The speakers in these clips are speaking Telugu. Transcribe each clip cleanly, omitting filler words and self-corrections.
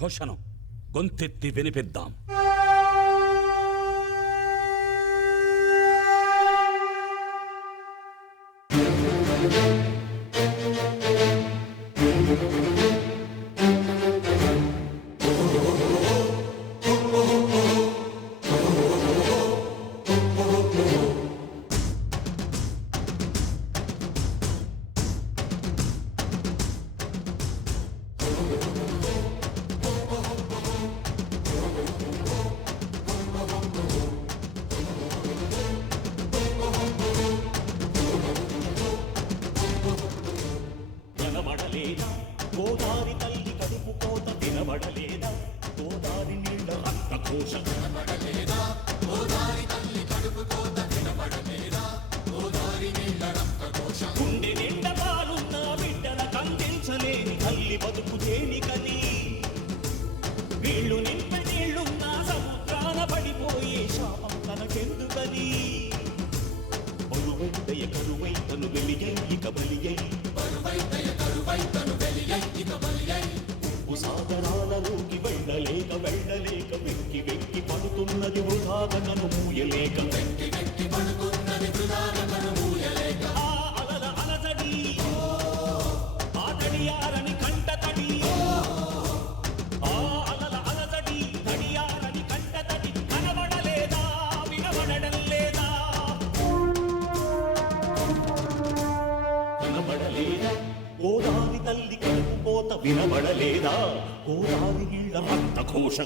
ఘోషను గొంతెత్తి వినిపిద్దాం. గోదావరి తల్లి కడుపు కోత వినబడలేదా? గోదావరి నీళ్ళ రక్త ఘోష వినబడలేదా? గోదావరి తల్లి కడుపు కోత వినబడలేదా? గోదావరి నీళ్ళ రక్త ఘోష. గుండె నిండా పాలున్న బిడ్డల కందించలేని తల్లి బతుకు దేనికని? వీళ్ళు నింప నీళ్లున్న సముద్రాన పడిపోయే శాపం తనకెందుకని? బరువైతయ కరువై తను వెలిగై ఇక బలియై, బరువైతయ కరువై తను వెలిగై ఇక బలియై. ఉప్పు సాగరాలలోకి వెళ్ళలేక వెళ్ళలేక వెక్కి వెక్కి పడుతున్నది వృధాగా కను మూయలేక, వెక్కి వెక్కి పడుతున్నది వృధాగా కను మూయలేక. ఆ అలల అలజడి ఆ తడియారని కంట తడి, ఆ అలల అలజడి తడియారని కంట తడి. కనబడలేదా? వినబడడం లేదా? వినబడలేదా? గోదావరి తల్లి కడుపు కోత వినబడలేదా? గోదావరి నీళ్ళ రక్త ఘోష.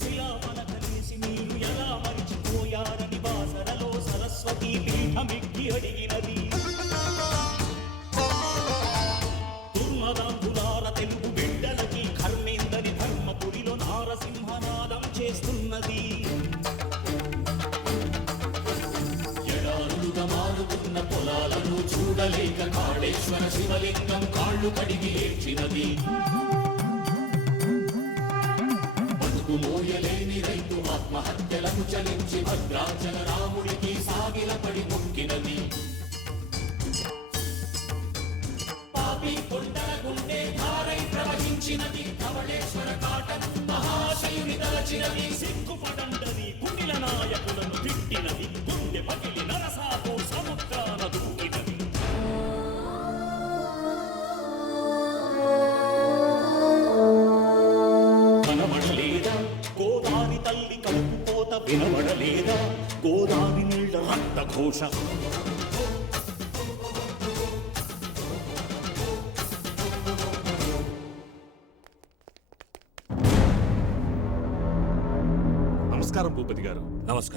శిలామలకలేసి మీరు ఎలా మరిచిపోయారని బాసరలో సరస్వతి పీఠమిక్కి అడిగినది. దుర్మదాంధులార తెలుగు బిడ్డలకి కర్మేందని ధర్మపురిలో నారసింహనాదం చేస్తున్నది. ఎడారులుగా మారుతున్న పొలాలను చూడలేక కాళేశ్వర శివలింగం కాళ్ళు కడిగి ఏడ్చినది. మోయలేని రైతు ఆత్మహత్యలకు చలించి భద్రాచల రాముడికి సాగిలపడి మొక్కినది. పాపి కొండల గుండె ధారై ప్రవహించినది. ధవళేశ్వర కాటన్ మహాశయుని తలచినది. సిగ్గుపడండది కుటిల నాయకులను తిట్టినది. గుండె పగిలి నరసాతో సముద్రాన దూకినది. కనబడలేదా? గోదావరి తల్లి కడుపు కోత వినబడలేదా? గోదావరి నీళ్ళ రక్త ఘోష. నమస్కారం భూపతి గారు. నమస్కారం.